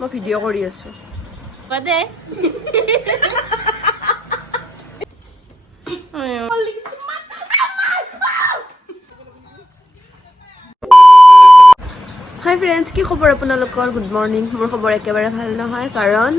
মই ভিডিঅ' কৰি আছো বাদে হাই ফ্ৰেণ্ডছ, কি খবৰ আপোনালোকৰ? Good morning. মোৰ খবৰ একেবাৰে ভাল নহয়, কাৰণ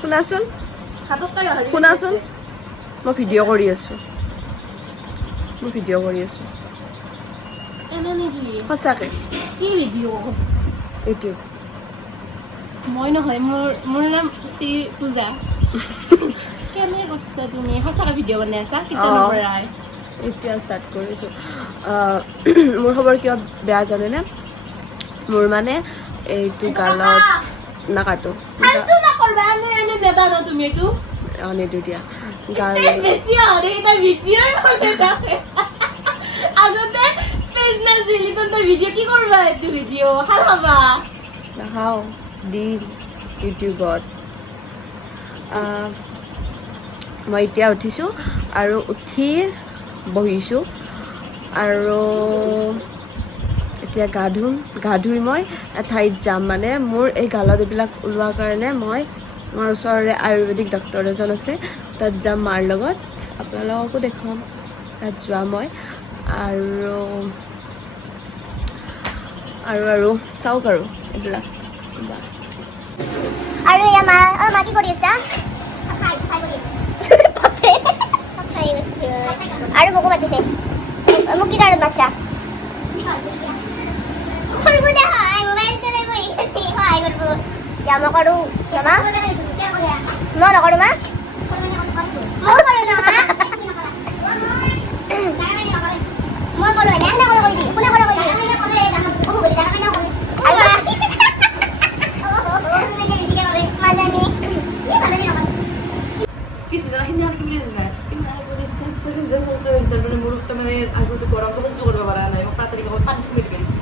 শুনাচোন শুনাচোন, মই ভিডিঅ' কৰি আছো সঁচাকে। কি ভিডিঅ' ইউটিউব। মই নহয়, মোৰ নাম শ্ৰী পূজা। কেনে কৈছা তুমি? সঁচাকে ভিডিঅ' বনাই আছা? কেতিয়াৰ পৰাই? এতিয়া ষ্টাৰ্ট কৰিছোঁ। মোৰ খবৰ কিয় বেয়া জানেনে? মোৰ মানে এইটো গালত নাকাটো নিদিওঁ দিয়া গাল নাখাওঁ, দিম ইউটিউবত। মই এতিয়া উঠিছোঁ আৰু উঠি বহিছোঁ আৰু এতিয়া গা ধুই মই এঠাইত যাম। মানে মোৰ এই গালত এইবিলাক ওলোৱাৰ কাৰণে মই আমাৰ ওচৰৰে আয়ুৰ্বেদিক ডক্তৰ এজন আছে, তাত যাম মাৰ লগত। আপোনালোককো দেখুৱাম তাত যোৱা মই। আৰু চাওক আৰু এইবিলাক। আৰু এয়া মা কি কৰি আছা? আৰু মোকো মাতিছে। মোক কি কাৰণত মাতছা? মই কৰো মা, মই নকৰো মা, মই কৰো কোনে কৰা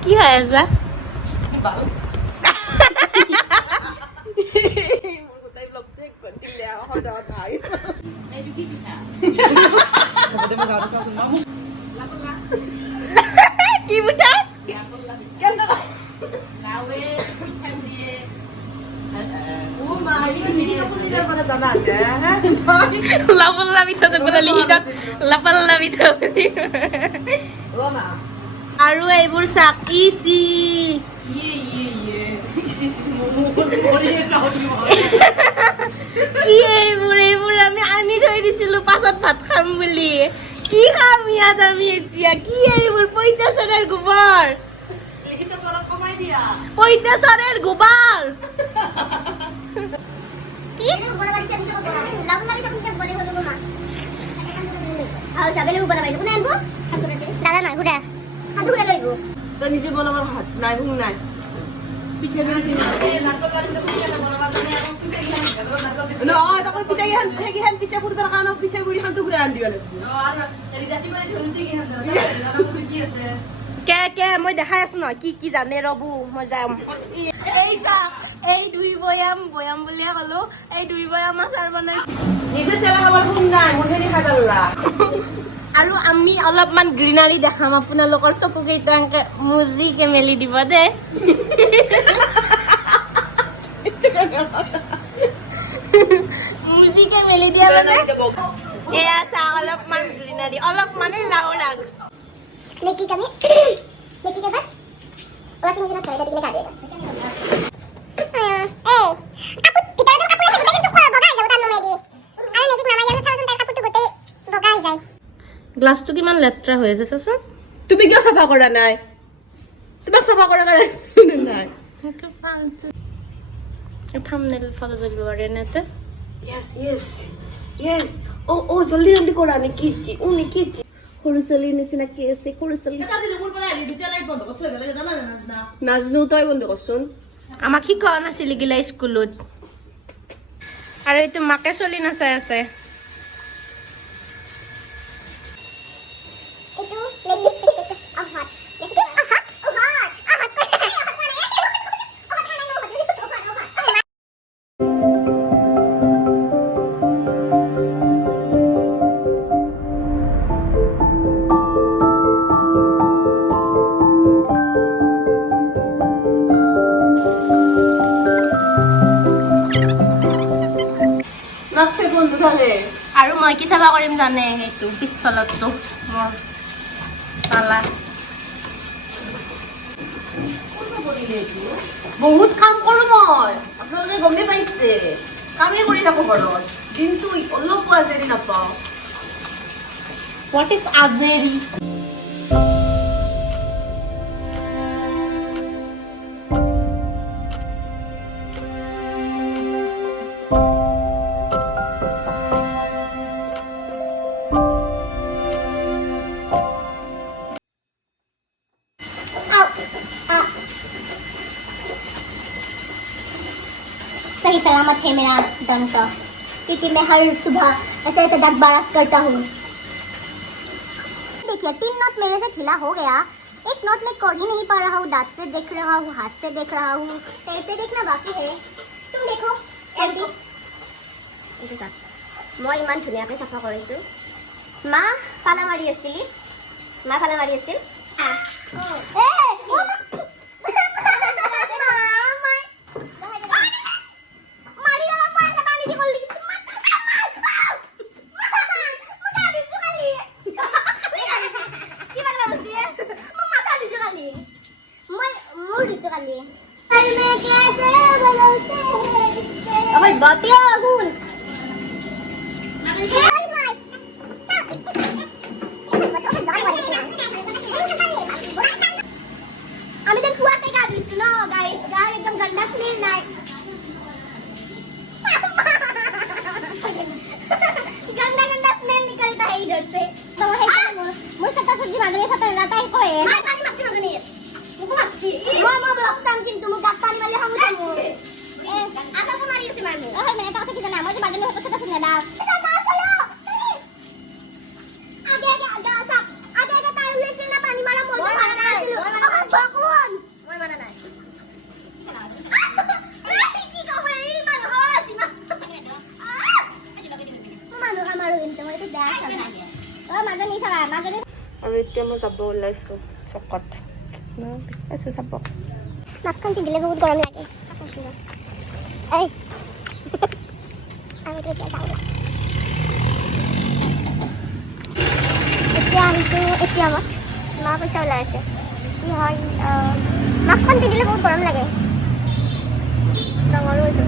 কি হৈ আছে? কি পিঠা? লাপাল্লা পিঠা আৰু এইবোৰ চাক ইচি কি এইবোৰ আমি আনি থৈ দিছিলো পাছত ভাত খাম বুলি। কি খাম ইয়াত আমি এতিয়া? কি এইবোৰ? পঁইতাচোৰাৰ গোবৰ, পঁইতাচোৰাৰ গোবৰ। কি দাদা নাই ঘুৰা তই নিজে বনাবার হাত নাই, হুং নাই। পিঠা পুরবার কারণে পিঠা গুড়ি খান তো ঘুরে আন দিবা কে মই দেখাই আছো নহয় কি কি জানে। ৰবু মই যাম। এই চাক, এই দুই বয়াম বুলিয়ে কলো। এই দুই বয়াম আচাৰ বনাইছো নিজে চেলা খাবাৰ হুং নাই, মুখেনি খাই পাৰলা। আৰু আমি অলপমান গ্ৰীনাৰী দেখাম আপোনালোকৰ চকু কেইটা এনেকে মুজিকে মেলি দিব দেই। মুজিকে মেলি দিয়া মানে এয়া চাওক, অলপমান গ্ৰীনাৰী, অলপ মানে লাও লাগ। মেকি কামে মেকি কা স্যার ওয়াশিং মেশিনে ধরে দিলে কাটে এই কাপড় ভিতরে যে কাপড় আছে কিন্তু বগাই যাব তার নমে দি আর নেকি নামাই যাবে থাউজেন্ড টাকা কাপড় গোটে বগাই যায়। গ্লাছটো কিমান লেতেৰা হৈ আছে চাচোন। তুমি কিয় চাফা কৰা নাই? তোমাক চাফা কৰা নাই। থাম্বনেল ফটো জ্বলিব পাৰে নেতে। Yes. Oh, জলদি কৰা নিকিজি। সৰু ছোৱালীৰ নিচিনা কি আছে? সৰু ছোৱালী নাজনো, তই বন্ধ কৰচোন। আমাক শিকোৱা নাছিল গিলা স্কুলত। আৰু এইটো মাকে চলি নাচাই আছে। itu lagi ahad. Lagi ahad. জানে আৰু মই কি চাফা কৰিম জানে সেইটো পিছফালতটো মোৰ তালা বহুত কাম কৰো মই আপোনালোকে গমেই পাইছে কামেই কৰি থাকো ঘৰত দিনটো অলপ আজৰি নাপাওঁ হোৱাট ইজ আজেৰি सही सलामत है मेरा दम का क्योंकि मैं हर सुबह ऐसे ऐसे दांत बारास करता हूँ देखिए 3 नोट मेरे से ढीला हो गया एक नोट में कर ही नहीं पा रहा हूँ दांत से देख रहा हूँ हाथ से देख रहा हूँ पैर से देखना बाकी है तुम देखो मैं इमान धुनियाके चाफा কৰিছো মা পালা মাৰি আছিল আমি তো কুয়াতে গা ধুইছো ন গাইস গার একদম গন্ডা স্মেল নাই गंदा गंदा स्मेल निकलता है इधर से तो है मुझे सत्ता सब्जी भाजने सत्ता जाता है कोई मैं पानी मत भाजने मुझको मत मैं ब्लॉक समथिंग तुम गात पानी वाले हम तुम ए आता तो मारी उसे मार ओह मैंने तो किसी ने मुझे भाजने होता सत्ता सुनने दाओ मार चलो आगे तारुले से ना पानी मारा मोर मारा ना भगवान मैं मारा ना কি কবে এই মানুষ মানুহ আমাৰো কিন্তু মই এইটো বেয়া চাবা মাজনী চাবা মাজনী আৰু এতিয়া মই যাব ওলাইছো চকত আছে চাব মাছখন পিন্ধিলে বহুত গৰম লাগে এই আমি তো এতিয়া যাওঁ এতিয়া আমিতো এতিয়া মা পইচা ওলাই আছে কি হয় মাছখন পিন্ধিলে বহুত গৰম লাগে ডাঙৰো হৈছে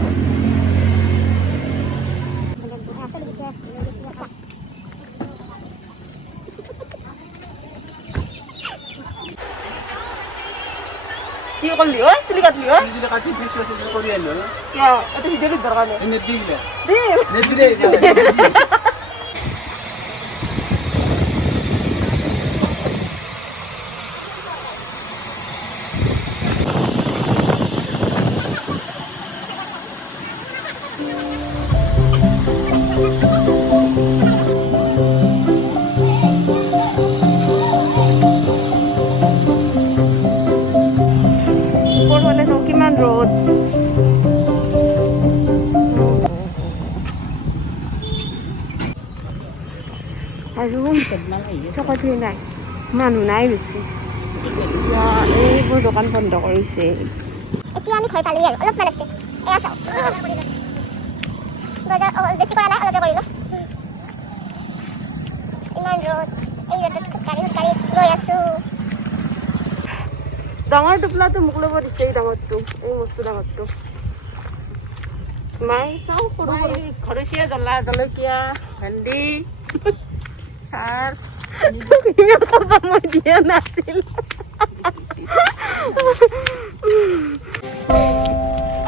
কি করলি ও চুলি কাটলি ও দিলে কাটি ফেস ওয়াশ করে আইলো কিয়া এত ভিডিও লিখ দরকার নেই নেট দিলে দিম নেট দিলে কিমান রোদ আৰু চকত নাই মানুহ নাই বেছি এইবোৰ দোকান বন্ধ কৰিছে এতিয়া আমি ঘৰ পালোহি আৰু অলপমান আছে এয়া চাওক বজাৰ বেছি কৰা নাই অলপে কৰিলোঁ ইমান ৰ'দ এই ৰ'দত খোজকাঢ়ি গৈ আছোঁ ডাঙৰ টোপলাটো মোক ল'ব দিছে এই ডাঙৰটো এই মস্ত ডাঙৰটো মাই চাওঁ সৰু ঘৰচীয়া জ্বলা জলকীয়া ভেন্দি চাৰ মই দিয়া নাছিল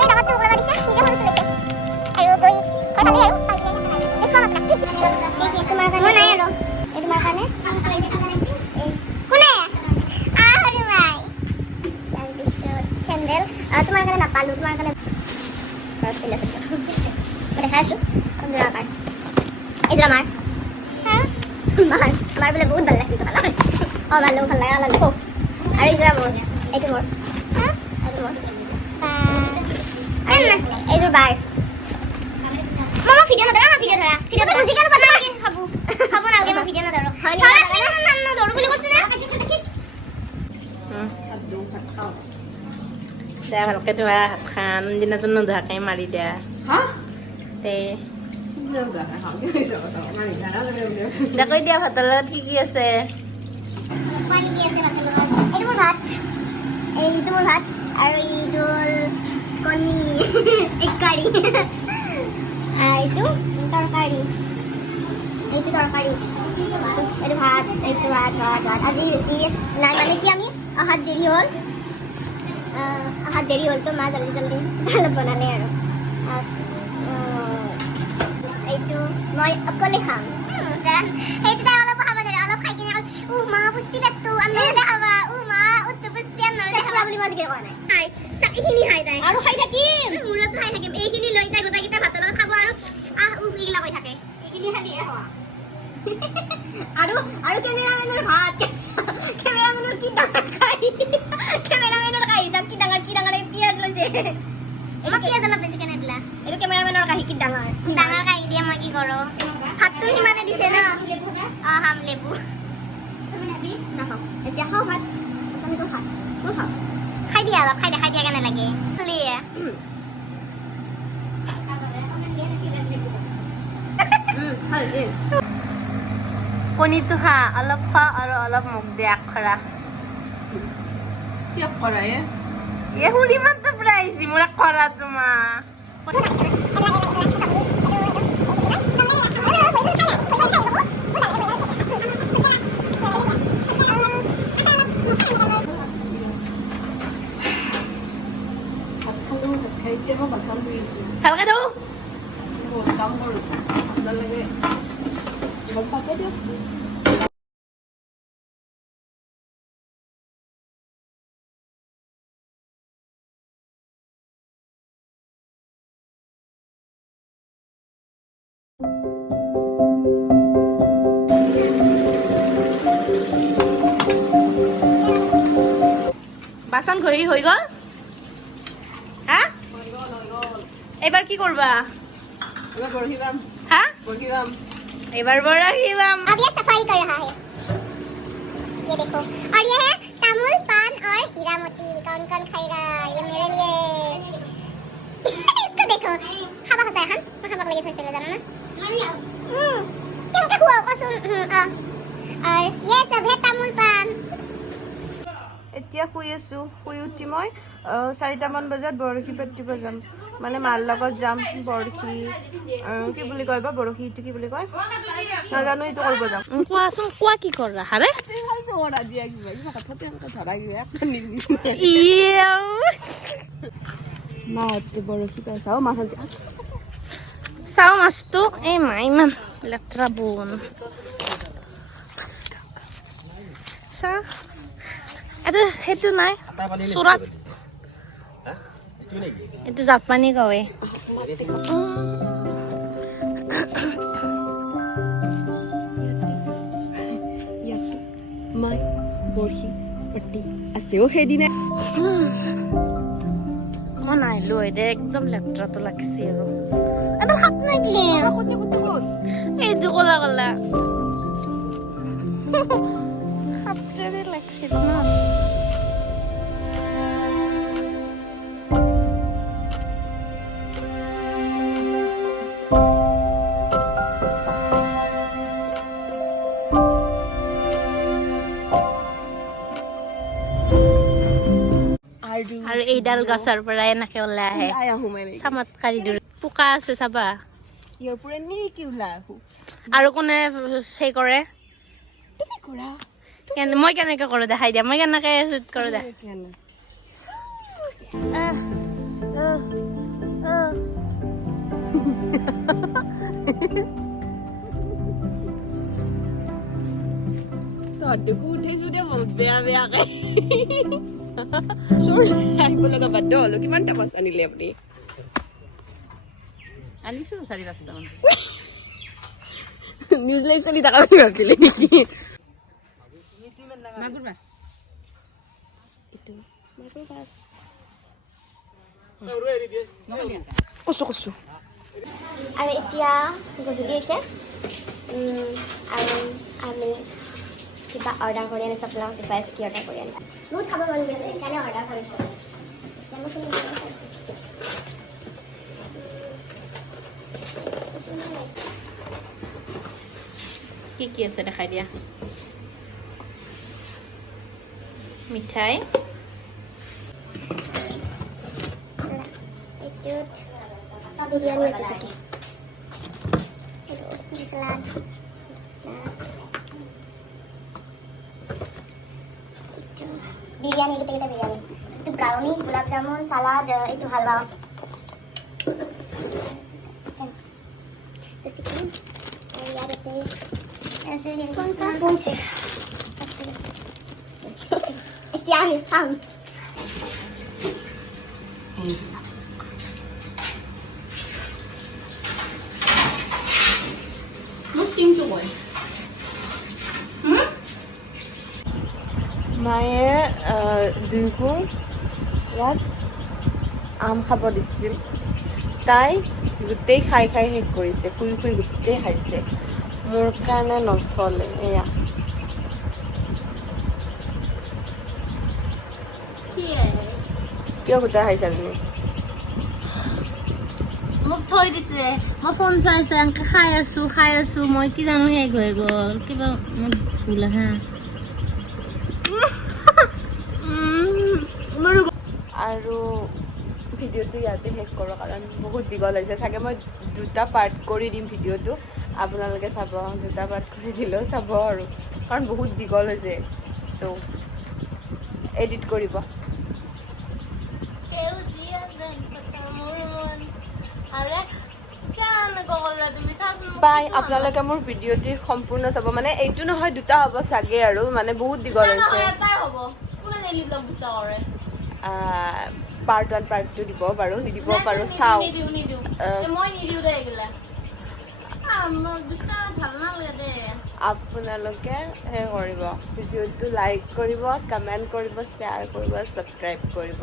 এই ডাঙৰটো মোক ল'ব দিছে নিজে সৰু চলিছে আৰু গৈ ঘৰ পালোহি আৰু তোমাৰ কাৰণে নাই আৰু এই তোমাৰ কাৰণে কোনে সৰু মাই তাৰপিছত চেণ্ডেল তোমাৰ কাৰণে নাপালোঁ তোমাৰ কাৰণে দেখাইছোঁ কোনযোৰা পাৰ এইযোৰা আমাৰ আমাৰ বোলে বহুত ভাল লাগিছে দোকানত ভাল লাগে ভাল লাগে আৰু এইযোৰা মোৰ এইটো মোৰ এইটো মোৰ এইযোৰ বাৰ মই ভিডিঅ' নধৰা ভিডিঅ' বুজি কেনে পাতা খাব নালাগে মই ভিডিঅ' নধৰো নধৰো বুলি কৈছোঁ নে দে ভালকে ধোৱা হাত খান দিনাটো নোধোৱাকে মাৰি দিয়া তে দেখাই দিয়া ভাতৰ লগত কি আছে পানী কি আছে ভাতৰ লগত এইটো মোৰ ভাত এইটো মোৰ ভাত আৰু এইটো কণী এক কাৰী এইটো তৰকাৰী এইটো তৰকাৰী এইটো ভাত আজি বেছি নাই মানে কি আমি অহাত দেৰি হ'ল তো মা জলদি অলপ বনালে আৰু এইটো মই অকলে খাম সেইটো তাই অলপ খাব ধৰে অলপ খাই কিনে মা পুষ্টি পেটটো আনলৈ খাবা মা উত্তু পুষ্টি আনলৈ খাবা বুলি মই আজিকে কোৱা নাই এইখিনি খাই তাই আৰু খাই থাকিম মূৰতো খাই থাকিম এইখিনি লৈ তাই গোটেইকেইটা ভাতৰ লগত খাব আৰু এইগিলা কৈ থাকে এইখিনি খালি আৰু কেমেৰামেনৰ ভাত কেমেৰামেনৰ কি ডাঙৰ খাই কেমেৰামেনৰ খাই যাক কি ডাঙৰ এই পিঁয়াজ লৈছে এইটো পিঁয়াজ অলপ বেছিকে নিদিলা এইটো কেমেৰামেনৰ কাহি কি ডাঙৰ কাহি দিয়ে মই কি কৰোঁ ভাতটো সিমানে দিছে ন খাম লেবু নাখাওঁ এতিয়া খাওঁ ভাত আমি খাওঁ মই খাওঁ খাই দিয়া অলপ খাই দিয়া কেনে লাগে কণীটো খা অলপ খা আৰু অলপ মোক দে আখৰা কি কৰা এ হুৰি মাত্ৰ পৰা আহিছি মোৰ আখৰা তোমাৰ ভালকে দিওঁ বাচন ঘড়ি হৈ গ'ল হা এইবাৰ কি কৰবা হা এইবাৰ বৰশী বাম अब ये सफाई कर रहा है ये देखो और ये है तामुल पान और हीरा मोती कौन खाएगा ये मेरे लिए इसको देखो हवा हंसा है हवा लगे थोड़ी चले जाना ना क्या हुआ कसम और ये सब है तामुल पान এতিয়া শুই আছোঁ শুই উঠি মই 4টামান বজাত বৰশী পাতিব যাম মানে মাৰ লগত যাম বৰশী কি বুলি কয় বা বৰশী এইটো কি বুলি কয় নাজানো এইটো কৰিব যাম কোৱাচোন কোৱা কি কৰা হাৰে মাহঁতে বৰশী পাই চাওঁ মাছ আজি চাওঁ মাছটো এই মা ইমান লেতেৰা বন চা এইটো সেইটো নাই চোৰাত এইটো জাপানী কয় মই বৰশী পাতি আছেও সেইদিনা মই নাহিলো দে একদম লেতেৰাটো লাগিছে আৰু এইটো সাপ নেকি এইটো কলা কলা সাপ যেনে লাগিছিল ন আৰু এইডাল গছৰ পৰা এনেকে ওলাই আহে চমৎকাৰী দূৰ পোকা আছে চাবা ইয়াৰ পৰা নি কি ওলাই আহো আৰু কোনে সেই কৰে মই কেনেকে কৰো দেখাই দিয়া মই কেনেকে শ্বুট কৰো দে তহঁতকো উঠাইছো দে বহুত বেয়া বেয়াকে আহিব লগা বাধ্য হলো কিমানটা মাছ আনিলে আপুনি আনিছো 4-5টা মান নিউজ লাইভ চলি থকা বুলি ভাবছিলে নেকি মাগুৰ মাছ কচু কচু আৰু এতিয়া গধূলি হৈছে আৰু আমি কিবা অৰ্ডাৰ কৰি আনিছোঁ আপোনালোকক দেখুৱাইছোঁ কি অৰ্ডাৰ কৰি আনিছোঁ বহুত খাব মন গৈছে সেইকাৰণে অৰ্ডাৰ কৰিছোঁ কি আছে দেখাই দিয়া মিঠাই বিরিয়ানি আছে সাথে সালাদ বিরিয়ানি এটা বিরিয়ানি একটু ব্রাউনি গোলাপ জামুন সালাদ একটু হালুয়া চিকেন यार ऐसे कौन सा पूछ इत्यादि हम মুষ্টিংটো বই মায়ে দুইকো ইয়াত আম খাব দিছিল তাই গোটেই খাই খাই শেষ কৰিছে শুই শুই গোটেই খাইছে মোৰ কাৰণে নথলে এয়া কিয় গোটেই খাইছা তুমি মোক থৈ দিছে মই ফোন চাই চাই এনেকৈ খাই আছো মই কি জানো শেষ হৈ গ'ল কিবা মোৰ ভুল হা আৰু ভিডিঅ'টো ইয়াতে শেষ কৰোঁ কাৰণ বহুত দীঘল হৈছে চাগে মই 2টা পাৰ্ট কৰি দিম ভিডিঅ'টো আপোনালোকে চাব 2টা পাৰ্ট কৰি দিলেও চাব আৰু কাৰণ বহুত দীঘল হৈছে চ' এডিট কৰিব বাই আপোনালোকে মোৰ ভিডিঅ'টি সম্পূৰ্ণ চাব মানে এইটো নহয় 2টা হ'ব চাগে আৰু মানে বহুত দীঘল হৈছে পাৰ্ট 1 পাৰ্ট 2 দিব পাৰোঁ নিদিব পাৰোঁ চাওঁ আপোনালোকে সেই কৰিব ভিডিঅ'টো লাইক কৰিব কমেণ্ট কৰিব শ্বেয়াৰ কৰিব ছাবস্ক্ৰাইব কৰিব